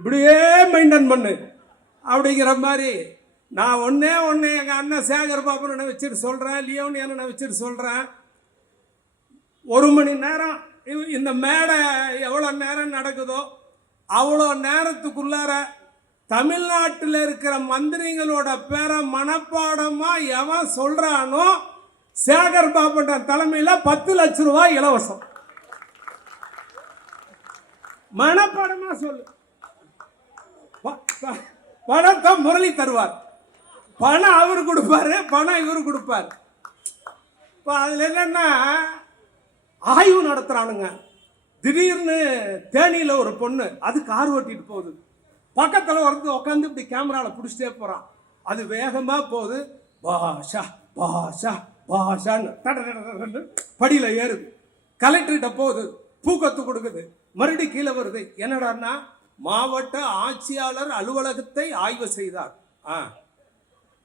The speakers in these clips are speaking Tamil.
இப்படியே மெயின்டைன் பண்ணு அப்படிங்கிற மாதிரி. நான் ஒன்றே எங்கள் அண்ணன் சேகர் பாபு நான் வச்சுட்டு சொல்கிறேன், லியோனி நான் வச்சுட்டு சொல்கிறேன். 1 மணி நேரம் இந்த மேடை எவ்வளோ நேரம் நடக்குதோ அவ்வளோ நேரத்துக்குள்ளார தமிழ்நாட்டில் இருக்கிற மந்திரிகளோட பேரை மனப்பாடமாக எவன் சொல்கிறானோ சேகர் பாபுன்ற தலைமையில் 10 லட்சம் ரூபாய் இலவசம். மனப்பாடமாக சொல்லு. பணத்தை முரளி தருவார், பணம் அவர் கொடுப்பாரு, பணம் இவர் கொடுப்பார். இப்போ அதில் என்னன்னா ஆய்வு நடத்துகிறானுங்க. திடீர்னு தேனியில் ஒரு பொண்ணு அது கார் ஓட்டிட்டு போகுது, பக்கத்தில் வந்து உட்காந்து இப்படி கேமராவில் பிடிச்சிட்டே போகிறான். அது வேகமாக போகுது, பாஷா பாஷா பாஷான்னு படியில் ஏறுது. கலெக்டர்கிட்ட போகுது, பூக்கத்து கொடுக்குது, மறுபடி கீழே வருது. என்னடான்னா மாவட்ட ஆட்சியாளர் அலுவலகத்தை ஆய்வு செய்தார்.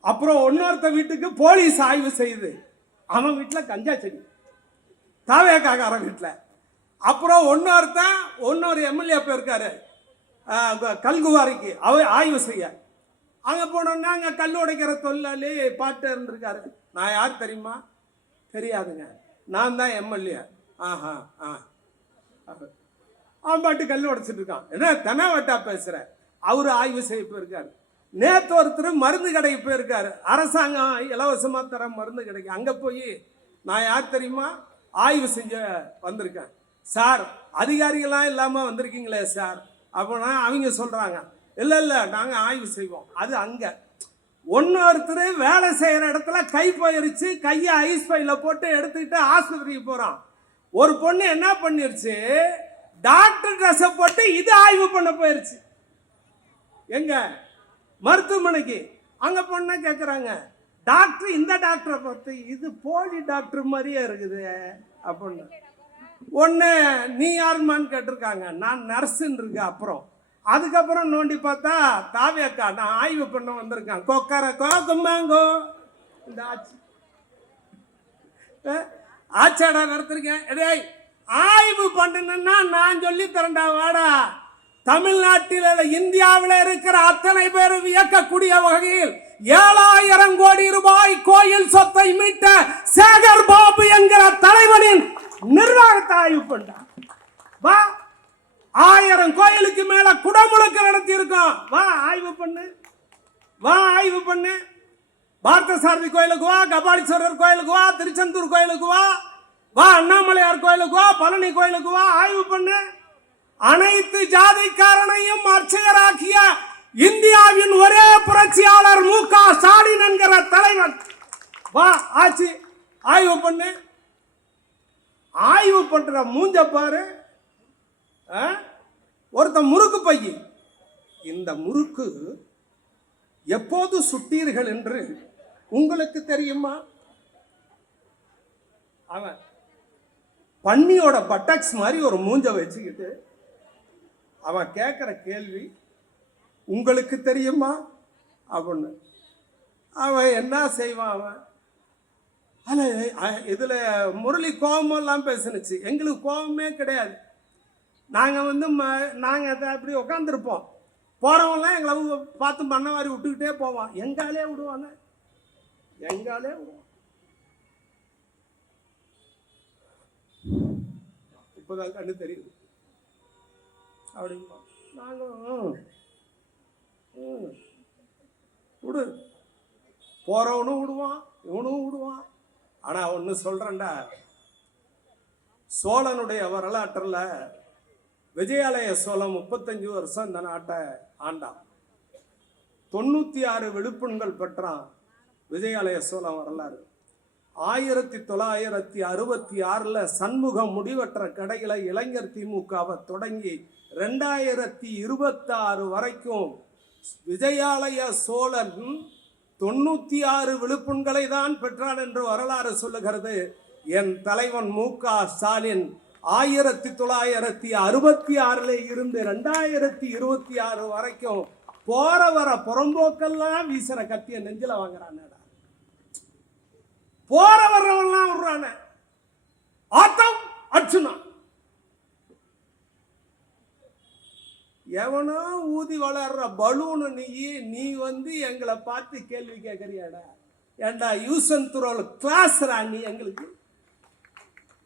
அப்புறம் இன்னொருத்த வீட்டுக்கு போலீஸ் ஆய்வு செய்யுது, அவன் வீட்டில் கஞ்சா செடி, தாவேக்காரன் வீட்டில். அப்புறம் இன்னொரு எம்எல்ஏ போயிருக்காரு கல்குவாரிக்கு, அவர் ஆய்வு செய்ய. அங்கே போனோன்னா அங்கே கல் உடைக்கிற தொழிலாளி பாட்டு இருந்திருக்காரு. நான் யார் தெரியுமா? தெரியாதுங்க, நான் தான் எம்எல்ஏ. அவன் பாட்டு கல் உடைச்சிட்டு இருக்கான். என்ன தெனாவட்டா பேசுகிற? அவர் ஆய்வு செய்ய போயிருக்காரு. நேற்று ஒருத்தர் மருந்து கடைக்கு போயிருக்காரு, அரசாங்கம் இலவசமாக தர மருந்து கடைக்கு. அங்கே போய் நான் யார் தெரியுமா? ஆய்வு செஞ்ச வந்திருக்கேன் சார். அதிகாரிகள்லாம் இல்லாமல் வந்திருக்கீங்களே சார் அப்படின்னா அவங்க சொல்கிறாங்க, இல்லை நாங்கள் ஆய்வு செய்வோம். அது அங்கே. ஒருத்தர் வேலை செய்கிற இடத்துல கை போயிருச்சு, கையை ஐஸ் பையில் போட்டு எடுத்துக்கிட்டு ஆஸ்பத்திரிக்கு போகிறான். ஒரு பொண்ணு என்ன பண்ணிருச்சு, டாக்டர் ட்ரெஸ்ஸை போட்டு இது ஆய்வு பண்ண போயிருச்சு. எங்க மருத்துவமனைக்கு. அங்கே பொண்ணை கேட்குறாங்க, டாக்டர் இந்த டாக்டரை பார்த்து இது போலி டாக்டர் மாதிரியே இருக்குது அப்படின்னு. ஒன்று நீ யாருமான்னு கேட்டிருக்காங்க, நான் நர்ஸுன்னு இருக்கு. அதுக்கப்புறம் நோண்டி பார்த்தா தாவியக்கா நான் ஆய்வு பண்ண வந்திருக்கேன். கொக்கர கோக்குமாங்கோ இந்த ஆச்சாடா நடத்திருக்கேன். டேய் ஆய்வு பண்ணணும்னா நான் சொல்லி தரேன்டா வாடா. தமிழ்நாட்டில் இந்தியாவில் இருக்கிற அத்தனை பேரும் வியக்கக்கூடிய வகையில் 7000 கோடி ரூபாய் கோயில் சொத்தை மீட்ட சேகர் பாபு என்கிற தலைவனின் நிர்வாகத்தை ஆய்வு பண்ண வா. 1000 கோயிலுக்கு மேல குடமுழுக்கு நடத்தி இருக்கோம். வா ஆய்வு பண்ணு. பார்த்தசாரதி கோயிலுக்கு வா, கபாலீஸ்வரர் கோயிலுக்கு வா, திருச்செந்தூர் கோயிலுக்கு வா, அண்ணாமலையார் கோயிலுக்கு வா, பழனி கோயிலுக்கு வா, ஆய்வு பண்ணு. அனைத்து ஜாதிக்காரனையும் அர்ச்சகராக்கிய இந்தியாவின் ஒரே புரட்சியாளர் மு.க. ஸ்டாலின் என்கிற தலைவன் வா ஆட்சி ஆய்வு பண்ணு. ஆய்வு பண்ற மூஞ்ச பாரு. ஒருத்த முறுக்கு பைய, இந்த முறுக்கு எப்போது சுட்டீர்கள் என்று உங்களுக்கு தெரியுமா? அவன் பன்னியோட பட்டக்ஸ் மாதிரி ஒரு மூஞ்ச வச்சுக்கிட்டு அவன் கேட்குற கேள்வி உங்களுக்கு தெரியுமா அப்படின்னு. அவன் என்ன செய்வான்? அவன் இதில் முரளி கோபமெல்லாம் பேசுனுச்சு. எங்களுக்கு கோபமே கிடையாது. நாங்கள் அப்படி உட்காந்துருப்போம். போகிறவங்களாம் எங்களை பார்த்து மண்ணை வாரி விட்டுக்கிட்டே போவான். எங்காலே விடுவாங்க. இப்போதான் கண்ணு தெரியுது அப்படின்பா. நாங்கள் விடு, போகிறவனும் விடுவான், இவனும் விடுவான். ஆனால் ஒன்று சொல்கிறேன்டா, சோழனுடைய வரலாற்றில் விஜயாலய சோழன் 35 வருஷம் இந்த நாட்டை ஆண்டான். 96 விழுப்புண்கள் பெற்றான் விஜயாலய சோழன் வரலாறு. 1966 சண்முகம் முடிவற்ற கடைகளை இளைஞர் திமுகவை தொடங்கி 2026 வரைக்கும் விஜயாலய சோழன் 96 விழுப்புண்களை தான் பெற்றான் என்று வரலாறு சொல்லுகிறது. என் தலைவன் மு.க. ஸ்டாலின் 1966 இருந்து 2026 வரைக்கும் போற வர புறம்போக்கெல்லாம் வீசுற கத்திய நெஞ்சில வாங்குறான். போற வர்றவெல்லாம் விடுறான ஆட்டம் அர்ச்சுனா. எவனோ ஊதி வளர்ற பலூனு நீ வந்து எங்களை பார்த்து கேள்வி கேட்கறியாடா? ஏண்டா யூஸ் அண்ட் த்ரோ கிளாஸ்டா நீ? எங்களுக்கு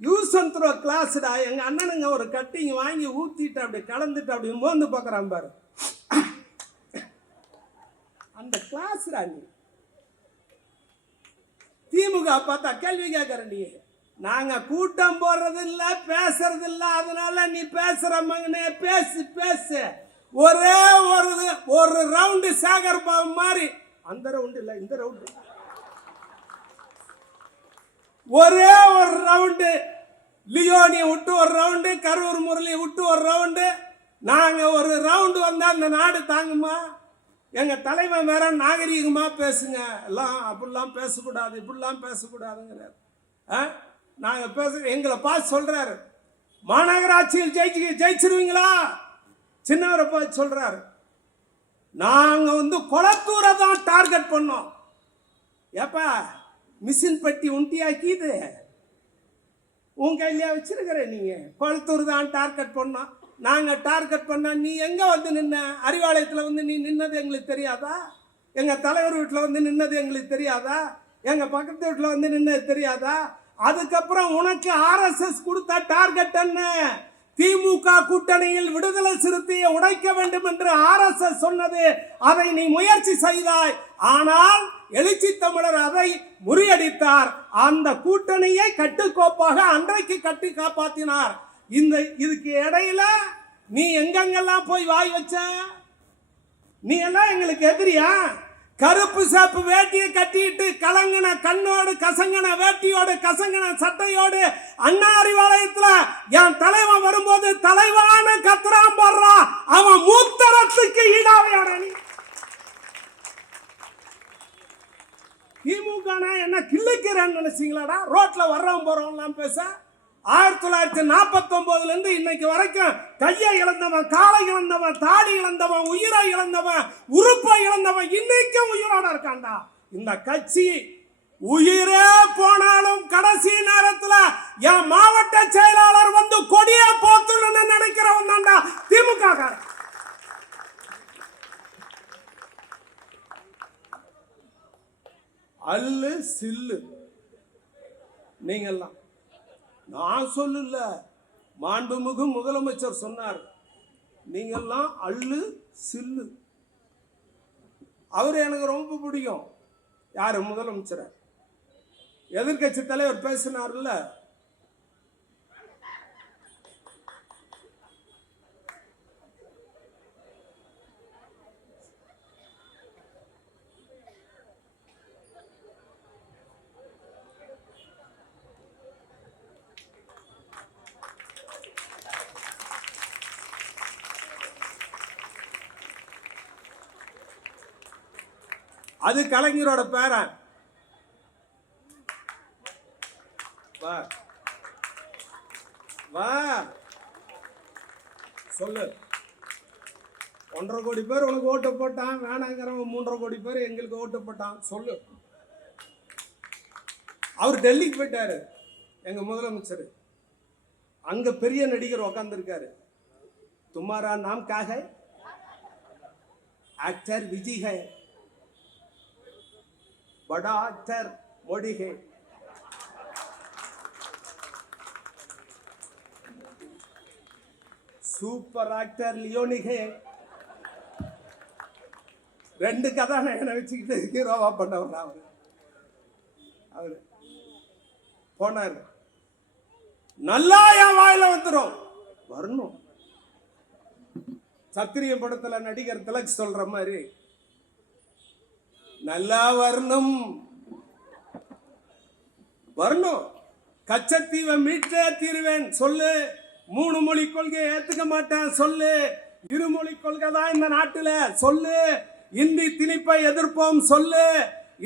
யூஸ் அண்ட் த்ரோ கிளாஸ்டா. எங்க அண்ணனுங்க ஒரு கட்டிங் வாங்கி ஊத்திட்டு அப்படி கலந்துட்டு அப்படி மோந்து பார்க்கறான் பாரு, அந்த கிளாஸ்டா நீ. திமுக பார்த்தா கேள்வி கேட்கற நீ. நாங்க கூட்டம் போடுறது இல்ல, பேசுறது இல்ல, அதனால நீ பேசுற மகனே பேசு பேசு. ஒரே ஒரு ரவுண்டு சேகர் பாபு மாதிரி, அந்த ரவுண்டு இல்ல இந்த ரவுண்டு, ஒரே ஒரு ரவுண்டு லியோனியை விட்டு ஒரு ரவுண்டு, கரூர் முரளியை விட்டு ஒரு ரவுண்டு, நாங்க ஒரு ரவுண்டு வந்தா அந்த நாடு தாங்குமா? எங்க தலைவன் வேற நாகரீகமா பேசுங்க, எல்லாம் அப்படிலாம் பேசக்கூடாது, இப்படிலாம் பேசக்கூடாதுங்கிறார். நாங்க எங்களை பார்த்து சொல்றாரு, மாநகராட்சியில் ஜெயிச்சிருவீங்களா? சின்னவரை பார்த்து சொல்றாரு, நாங்க வந்து கொளத்தூரை தான் டார்கெட் பண்ணோம். ஏப்பா மிஷின் பட்டி உண்டியாக்கிது உன் கையிலேயே வச்சிருக்கிற, நீங்க கொளத்தூர் தான் டார்கெட் பண்ணோம். நாங்க டார்கெட் பண்ண நீ எங்க வந்து நின்ன? அறிவாலயத்தில் வந்து நீ நின்னது எங்களுக்கு தெரியாதா? எங்க தலைவர் வீட்டில் வந்து நின்னது எங்களுக்கு தெரியாதா? எங்க பக்கத்து வீட்டில் வந்து நின்னது தெரியாதா? அதுக்கப்புறம் உனக்கு ஆர்எஸ்எஸ் கொடுத்த டார்கெட் என்ன? திமுக கூட்டணியில் விடுதலை சிறுத்தையை உடைக்க வேண்டும் என்று ஆர்எஸ்எஸ் சொன்னது. அதை நீ முயற்சி செய்தாய். ஆனால் எழுச்சி தமிழர் அதை முறியடித்தார். அந்த கூட்டணியை கட்டுக்கோப்பாக அன்றைக்கு கட்டி காப்பாற்றினார். இதுக்கு இடையில நீ எங்கெங்கெல்லாம் போய் வாய் வச்ச? நீ எல்லாம் எங்களுக்கு எதிரியா? கருப்பு சாப்பு வேட்டியை கட்டிட்டு கலங்கின கண்ணோடு கசங்கின வேட்டியோடு கசங்கின சட்டையோடு அண்ணா அறிவாலயத்தில் என் தலைவன் வரும்போது தலைவான கத்திராம் போடுறா, அவன் மூத்தரத்துக்கு ஈடாவையோட நீ. திமுக என்ன கிள்ளுக்கிறேன்னு நினைச்சீங்களாடா? ரோட்ல வர்றவன் போறவன்லாம் பேச 1949 இருந்து இன்னைக்கு வரைக்கும் கையை இழந்தவன், காலை இழந்தவன், தாடி இழந்தவன், உயிரை இழந்தவன், உறுப்பை இழந்தவன் இன்னைக்கும் உயிரோட இருக்காண்டா. இந்த கட்சி உயிரே போனாலும் கடைசி நேரத்தில் என் மாவட்ட செயலாளர் வந்து கொடிய போத்துன்னு நினைக்கிறவன் தான்டா திமுக. அல்லு சில்லு நீங்கெல்லாம், நான் சொல்லல, மாண்புமிகு முதலமைச்சர் சொன்னார். நீங்கெல்லாம் அல்லு சில்லு. அவரு எனக்கு ரொம்ப பிடிக்கும். யாரு? முதலமைச்சர். எதிர்கட்சி தலைவர் பேசினார்ல, அது கலைஞரோட பேரன். வா வா சொல்லு. 1.5 கோடி பேர் உனக்கு ஓட்டு போட்டான், வேணாங்கிறவன் 3.5 கோடி பேர் எங்களுக்கு ஓட்டு போட்டான். சொல்லு. அவர் டெல்லிக்கு போயிட்டாரு எங்க முதலமைச்சர். அங்க பெரிய நடிகர் உக்காந்துருக்காரு. துமாரா நாம் क्या है? एक्टर विजय है, बड़ा एक्टर मोदी है. சூப்பர் ஆக்டர் லியோனி है. 2 கதாநாயகனை வச்சுக்கிட்டு ஹீரோவா பண்ணவர் அவரு போனார். நல்லா என் வாயில வந்துடும் வரணும். சத்திரிய படத்துல நடிகர் திலக் சொல்ற மாதிரி நல்லா வரணும் வரணும். கச்சத்தீவை மீட்டே தீருவேன் சொல்லு. 3 மொழி கொள்கையை ஏத்துக்க மாட்டேன் சொல்லு. 2 மொழி கொள்கை தான் இந்த நாட்டில் சொல்லு. இந்தி திணிப்பை எதிர்ப்போம் சொல்லு.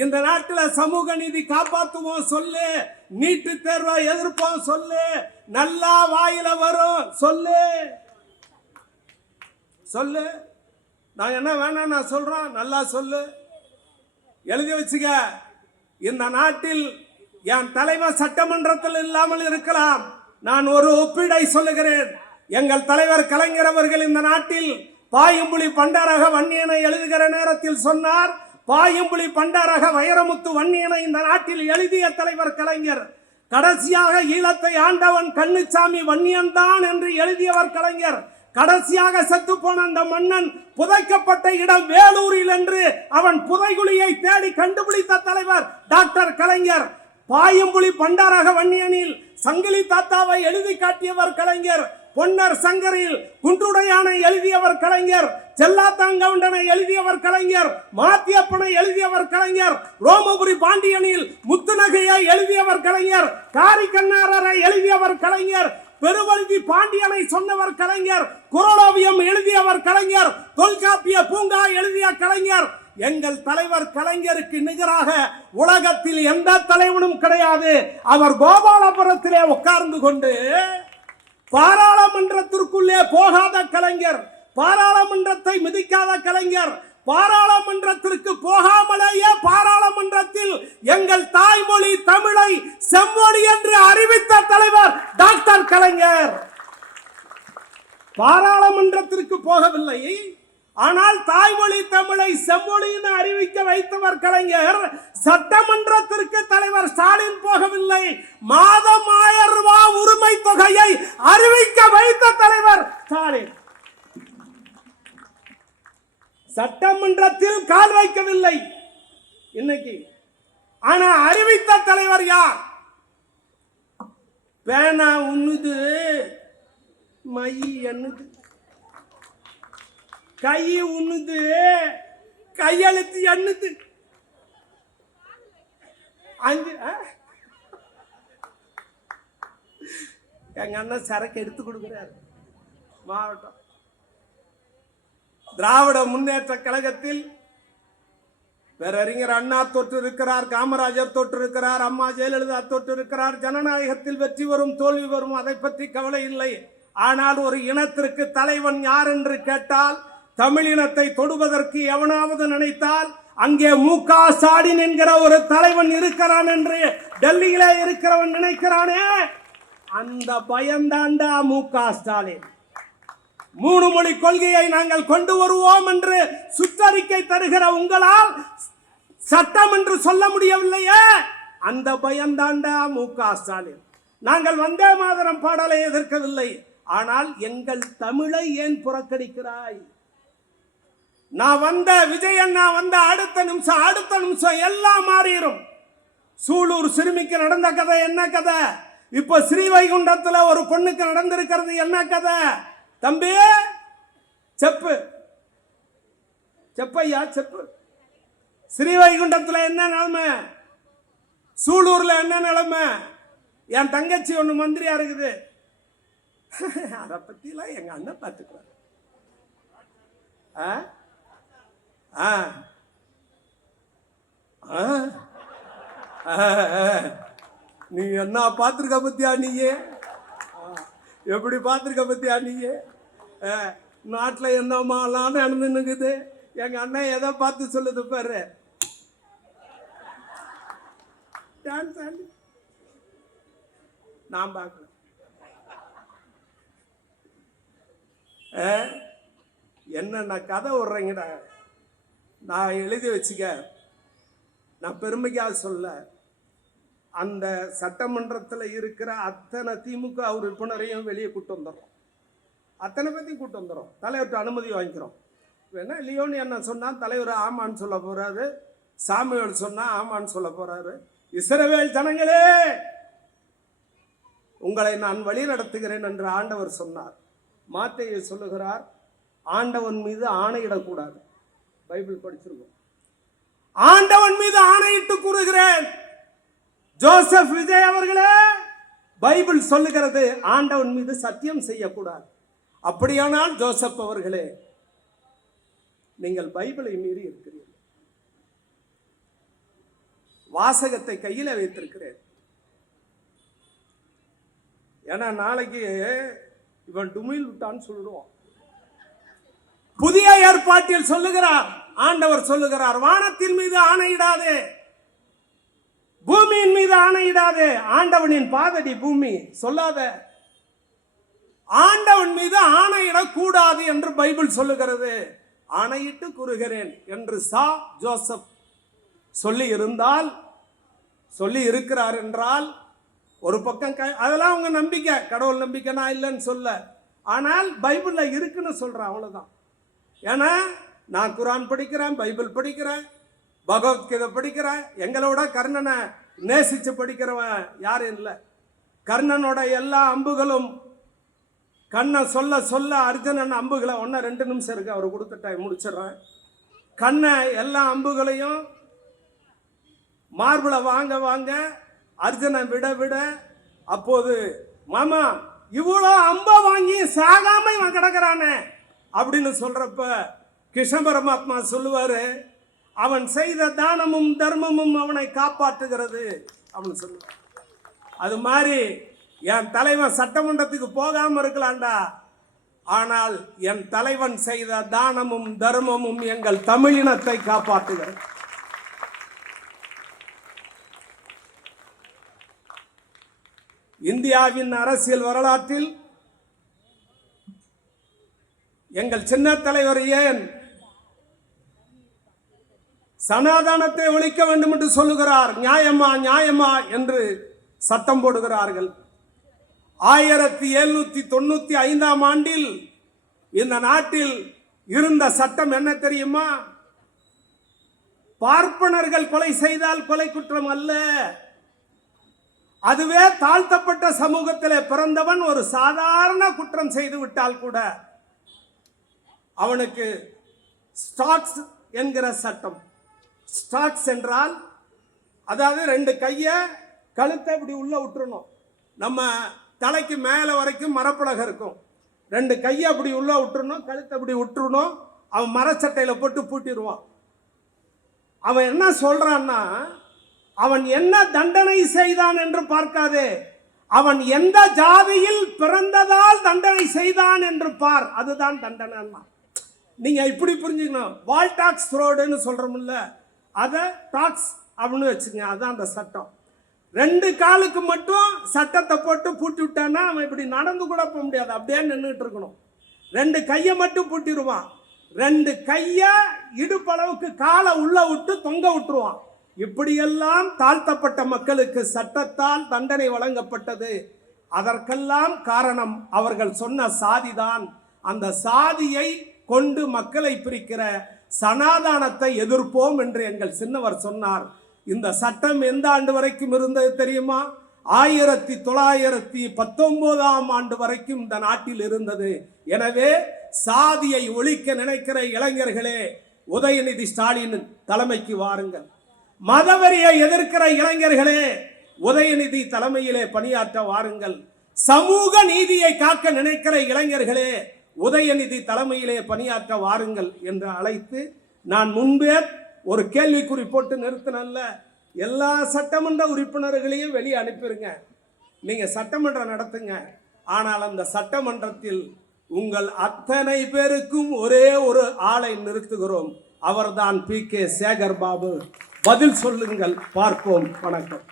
இந்த நாட்டில் சமூக நீதி காப்பாற்றுவோம் சொல்லு. நீட்டு தேர்வை எதிர்ப்போம் சொல்லு. நல்லா வாயில வரும் சொல்லு சொல்லு. நான் என்ன வேணாம் நான் சொல்றோம், நல்லா சொல்லு. எழுதி வச்சுக்க. இந்த நாட்டில் என் தலைவர் சட்டமன்றத்தில் இல்லாமல் இருக்கலாம். நான் ஒரு ஒப்பீடை சொல்லுகிறேன். எங்கள் தலைவர் கலைஞர் அவர்கள் இந்த நாட்டில் பாயும்புலி பண்டாரக வன்னியனை எழுதுகிற நேரத்தில் சொன்னார், பாயும்புலி பண்டாரக வைரமுத்து வன்னியனை இந்த நாட்டில் எழுதிய தலைவர் கலைஞர். கடைசியாக ஈழத்தை ஆண்டவன் கண்ணுச்சாமி வன்னியன் தான் என்று எழுதியவர் கலைஞர். கடைசியாக செத்து போன அந்த மன்னன் புதைக்கப்பட்ட இடம் வேலூரில் என்று அவன் புதைகுழியை தேடி கண்டுபிடித்த தலைவர் டாக்டர் கலைஞர். பாயும்புலி பண்டாரக வன்னியனில் சங்கிலி தாத்தாவை எழுதி காட்டியவர் கலைஞர். பொன்னர் சங்கரில் குன்றுடையானை எழுதியவர் கலைஞர். செல்லாத்தாங்கவுண்டனை எழுதியவர் கலைஞர். மாத்தியப்பனை எழுதியவர் கலைஞர். ரோமபுரி பாண்டியனில் முத்துநகையை எழுதியவர் கலைஞர். காரி கண்ணாரரை எழுதியவர் கலைஞர். பெருவழுதி பாண்டியனை சொன்னவர் கலைஞர். குரலோவியம் எழுதியவர் கலைஞர். தொல்காப்பிய பூங்கா எழுதிய கலைஞர். எங்கள் தலைவர் கலைஞருக்கு நிகராக உலகத்தில் எந்த தலைவனும் கிடையாது. அவர் கோபாலபுரத்திலே உட்கார்ந்து கொண்டு பாராளுமன்றத்திற்குள்ளே போகாத கலைஞர், பாராளுமன்றத்தை மிதிக்காத கலைஞர், பாராளுமன்றத்திற்கு போகாமலேயே பாராளுமன்றத்தில் எங்கள் தாய்மொழி தமிழை செம்மொழி என்று அறிவித்த தலைவர் டாக்டர் கலைஞர். பாராளுமன்றத்திற்கு போகவில்லை, ஆனால் தாய்மொழி தமிழை செம்மொழின்னு அறிவிக்க வைத்தவர் கலைஞர். சட்டமன்றத்திற்கு தலைவர் ஸ்டாலின் போகவில்லை, மாதம் 1000 ரூபாய் உரிமை தொகையை அறிவிக்க வைத்த தலைவர் ஸ்டாலின். சட்டமன்றத்தில் கால் வைக்கவில்லை இன்னைக்கு, ஆனா அறிவித்த தலைவர் யார்? பேனா உண்ணுது, மை எண்ணுது, கை உண்ணுது, கையெழுத்து எண்ணுது. எங்க அண்ணன் சரக்கு எடுத்து கொடுக்கிறார். மாவட்டம் திராவிட முன்னேற்ற கழகத்தில் பேரறிஞர் அண்ணா தொற்று இருக்கிறார், காமராஜர் தொற்று இருக்கிறார், அம்மா ஜெயலலிதா தொற்று இருக்கிறார். ஜனநாயகத்தில் வெற்றி வரும் தோல்வி வரும், அதை பற்றி கவலை இல்லை. ஆனால் ஒரு இனத்திற்கு தலைவன் யார் என்று கேட்டால், தமிழினத்தை தொடுவதற்கு எவனாவது நினைத்தால் அங்கே மு.க. ஸ்டாலின் என்கிற ஒரு தலைவன் இருக்கிறான் என்று டெல்லியிலே இருக்கிறவன் நினைக்கிறானே, அந்த பயந்தாண்டா மு.க. ஸ்டாலின். 3 மொழி கொள்கையை நாங்கள் கொண்டு வருவோம் என்று சுற்றறிக்கை தருகிற உங்களால் சட்டம் என்று சொல்ல முடியவில்லையே, அந்த பயந்தாண்டா மு.க. ஸ்டாலின். நாங்கள் வந்தே மாதரம் பாடலை எதிர்க்கவில்லை, ஆனால் எங்கள் தமிழை ஏன் புறக்கணிக்கிறாய்? நான் வந்த விஜயன் நான் வந்த அடுத்த நிமிஷம் எல்லாம் மாறிடும். சூலூர் சிறுமிக்கு நடந்த கதை என்ன கதை? இப்ப ஸ்ரீவைகுண்டத்துல ஒரு பொண்ணுக்கு நடந்திருக்கிறது என்ன கதை? தம்பி செப்பு செப்பையா செப்பு. ஸ்ரீவைகுண்டத்துல என்ன நிலைமை, சூலூர்ல என்ன நிலைமை? என் தங்கச்சி ஒண்ணு மந்திரியா இருக்குது, அதை பத்தி எல்லாம் எங்க அண்ணன் பார்த்துக்கிறார். நீ என்ன பார்த்துருக்க பத்தியா? நீயே எப்படி பார்த்துருக்க பத்தியா? நீயே நாட்டில் என்னமாலாம் நடந்துன்னுக்குது. எங்க அண்ணன் எதை பார்த்து சொல்லுது பாரு. நான் பார்க்கல. என்னென்ன கதை விடுறீங்கடா, நான் எழுதி வச்சுக்க. நான் பெருமைக்காக சொல்ல, அந்த சட்டமன்றத்தில் இருக்கிற அத்தனை திமுக உறுப்பினரையும் வெளியே கூட்டு வந்துடுறோம், அத்தனை பேர்த்தையும் கூட்டு வந்துடும். தலைவர்கிட்ட அனுமதி வாங்கிக்கிறோம். வேணா லியோனி என்ன சொன்னால் தலைவர் ஆமான்னு சொல்ல போறாரு, சாமுவேல் சொன்னா ஆமான்னு சொல்ல போறாரு. இஸ்ரவேல் ஜனங்களே, உங்களை நான் வழி நடத்துகிறேன் என்று ஆண்டவர் சொன்னார். மாத்தேயு சொல்லுகிறார், ஆண்டவன் மீது ஆணையிடக்கூடாது. பைபிள் படிச்சிருக்கோம். ஆண்டவன் மீது ஆணையிட்டு கூறுகிறேன். ஜோசப் விஜய் அவர்களே, பைபிள் சொல்லுகிறது ஆண்டவன் மீது சத்தியம் செய்யக்கூடாது. அப்படியானால் ஜோசப் அவர்களே, நீங்கள் பைபிளை மீறி இருக்கிறீர்கள். வாசகத்தை கையில வைத்திருக்கிறேன். ஏன்னா நாளைக்கு இவன் டுமில் விட்டான்னு சொல்லுவோம். புதிய ஏற்பாட்டில் சொல்லுகிறார், ஆண்டவர் சொல்லுகிறார், வானத்தின் மீது ஆணையிடாதே, பூமியின் மீது ஆணையிடாதே. ஆண்டவனின் பாதடி பூமி சொல்லாத. ஆண்டவன் மீது ஆணையிடக்கூடாது என்று பைபிள் சொல்லுகிறது. ஆணையிட்டு கூறுகிறேன் என்று ஜோசப் சொல்லி இருந்தால், சொல்லி இருக்கிறார் என்றால், ஒரு பக்கம் அதெல்லாம் அவங்க நம்பிக்கை, கடவுள் நம்பிக்கை, நான் இல்லைன்னு சொல்ல. ஆனால் பைபிள்ல இருக்குன்னு சொல்றேன், அவ்வளவுதான். ஏன்னா நான் குரான் படிக்கிறேன், பைபிள் படிக்கிறேன், பகவத்கீதை படிக்கிறேன். எங்களோட கர்ணனை நேசிச்சு படிக்கிறவன் யாரும் இல்லை. கர்ணனோட எல்லா அம்புகளும் கண்ணை சொல்ல சொல்ல அர்ஜுனன் அம்புகளை 1-2 நிமிஷம் இருக்கு, அவர் கொடுத்த டைம் முடிச்சிடுறேன். கண்ணை எல்லா அம்புகளையும் மார்பிள வாங்க வாங்க அர்ஜுனன் விட விட, அப்போது மாமா இவ்வளோ அம்ப வாங்கி சாகாம இவன் கிடக்கிறானே அப்படின்னு சொல்றப்ப கிருஷ்ண பரமாத்மா சொல்லுவாரு, அவன் செய்த தானமும் தர்மமும் அவனை காப்பாற்றுகிறது அப்படின்னு சொல்லுவார். அது மாதிரி என் தலைவன் சட்டமன்றத்துக்கு போகாம இருக்கலாம்டா, ஆனால் என் தலைவன் செய்த தானமும் தர்மமும் எங்கள் தமிழினத்தை காப்பாற்றுகிறது. இந்தியாவின் அரசியல் வரலாற்றில் எங்கள் சின்ன தலைவர் ஏன் சனாதனத்தை ஒழிக்க வேண்டும் என்று சொல்லுகிறார்? நியாயமா நியாயமா என்று சத்தம் போடுகிறார்கள். 1795ஆம் ஆண்டில் இந்த நாட்டில் இருந்த சட்டம் என்ன தெரியுமா? பார்ப்பனர்கள் கொலை செய்தால் கொலை குற்றம் அல்ல. அதுவே தாழ்த்தப்பட்ட சமூகத்திலே பிறந்தவன் ஒரு சாதாரண குற்றம் செய்து விட்டால் கூட அவனுக்கு ஸ்டாக்ஸ் என்கிற சட்டம். ஸ்டாக்ஸ் என்றால் அதாவது 2 கையை கழுத்தை இப்படி உள்ள விட்டுறணும். நம்ம தலைக்கு மேலே வரைக்கும் மரப்பலகை இருக்கும். 2 கையை அப்படி உள்ள விட்டுறணும், கழுத்தை அப்படி விட்டுறணும். அவன் மரச்சட்டையில் போட்டு பூட்டிடுவான். அவன் என்ன சொல்றான்னா, அவன் என்ன தண்டனை செய்தான் என்று பார்க்காதே, அவன் எந்த ஜாதியில் பிறந்ததால் தண்டனை செய்தான் என்று பார், அதுதான் தண்டனை. நீங்க இப்படி புரிஞ்சுக்கணும். வால் டாக்ஸ் ரோடுன்னு சொல்றோம்ல, அதை டாக்ஸ் அப்படின்னு வச்சுங்க, அதுதான் அந்த சட்டம். 2 காலுக்கு மட்டும் சட்டத்தை போட்டு பூட்டி விட்டான்னா அவன் இப்படி நடந்து கூட போக முடியாது, அப்படியே நின்றுட்டு இருக்கணும். 2 கையை மட்டும் பூட்டிடுவான். 2 கையை இடுப்பளவுக்கு காலை உள்ள விட்டு தொங்க விட்டுருவான். இப்படியெல்லாம் தாழ்த்தப்பட்ட மக்களுக்கு சட்டத்தால் தண்டனை வழங்கப்பட்டது. அதற்கெல்லாம் காரணம் அவர்கள் சொன்ன சாதிதான். அந்த சாதியை கொண்டு மக்களை பிரிக்கிற சனாதானத்தை எதிர்ப்போம் என்று எங்கள் சின்னவர் சொன்னார். இந்த சட்டம் எந்த ஆண்டு வரைக்கும் இருந்தது தெரியுமா? 1919ஆம் ஆண்டு வரைக்கும் இந்த நாட்டில் இருந்தது. எனவே சாதியை ஒழிக்க நினைக்கிற இளைஞர்களே, உதயநிதி ஸ்டாலின் தலைமைக்கு வாருங்கள். மதவெறியை எதிர்க்கிற இளைஞர்களே, உதயநிதி தலைமையிலே பணியாற்ற வாருங்கள். சமூக நீதியை காக்க நினைக்கிற இளைஞர்களே, உதயநிதி தலைமையிலே பணியாற்ற வாருங்கள் என்று அழைத்து, நான் முன்பே ஒரு கேள்விக்குறி போட்டு நிறுத்தினல்ல, எல்லா சட்டமன்ற உறுப்பினர்களையும் வெளியே அனுப்பிடுங்க, நீங்க சட்டமன்றம் நடத்துங்க. ஆனால் அந்த சட்டமன்றத்தில் உங்கள் அத்தனை பேருக்கும் ஒரே ஒரு ஆளை நிறுத்துகிறோம், அவர்தான் PK சேகர் பாபு. பதில் சொல்லுங்கள், பார்ப்போம். வணக்கம்.